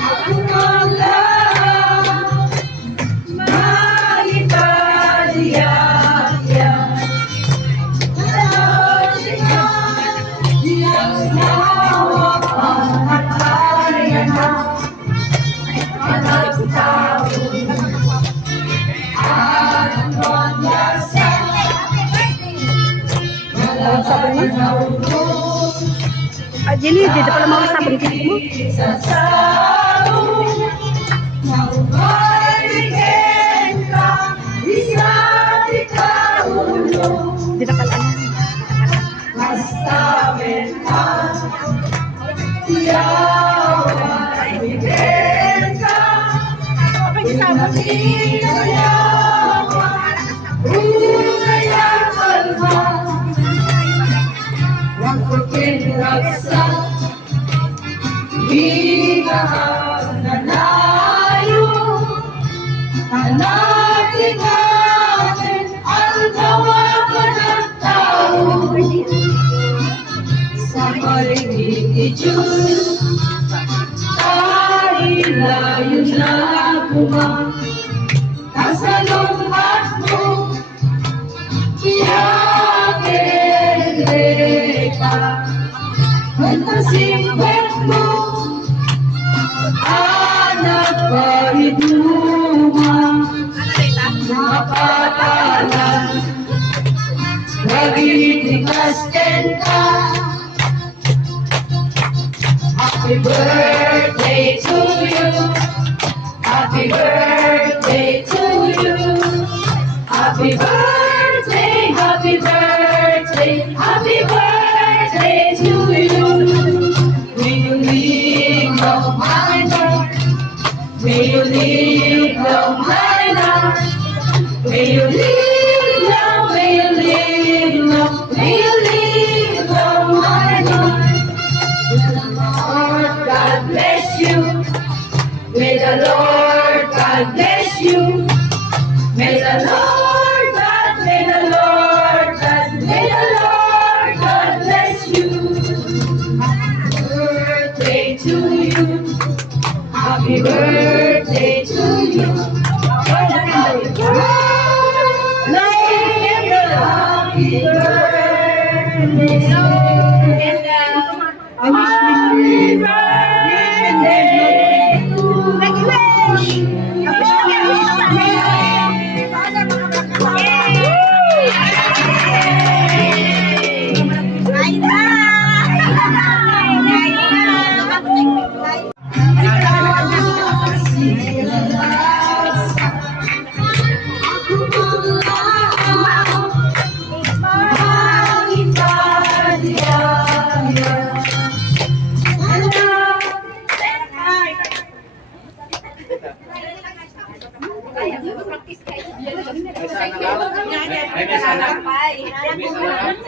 Ako ang lahat, maitaliya. Yang nawa pangataya na anak tao at maglasan malakay na ulo. Jadi di depan mau sabun gitu. Di depan Raksa hinggang nanalo, hanapin natin ang tawagan ng tao sa paligid ni Diyos. Dahil layo na kumang kasalungat mo, yakin ka. Magkasing mo, anak pahidungan, mapatalan, nagigikasten ka. Happy birthday to you, happy birthday to you, happy birthday, happy birthday, happy birthday to you. May you live long my life, may you live long my life, may you live long, may you live long, may you live long my life. May the Lord God bless you, may the Lord God bless you, may the Lord God, may the Lord God, may the Lord God bless you. Birthday to you, happy birthday to you, happy birthday, happy birthday, happy Ay, sana lang. Ay, sana lang.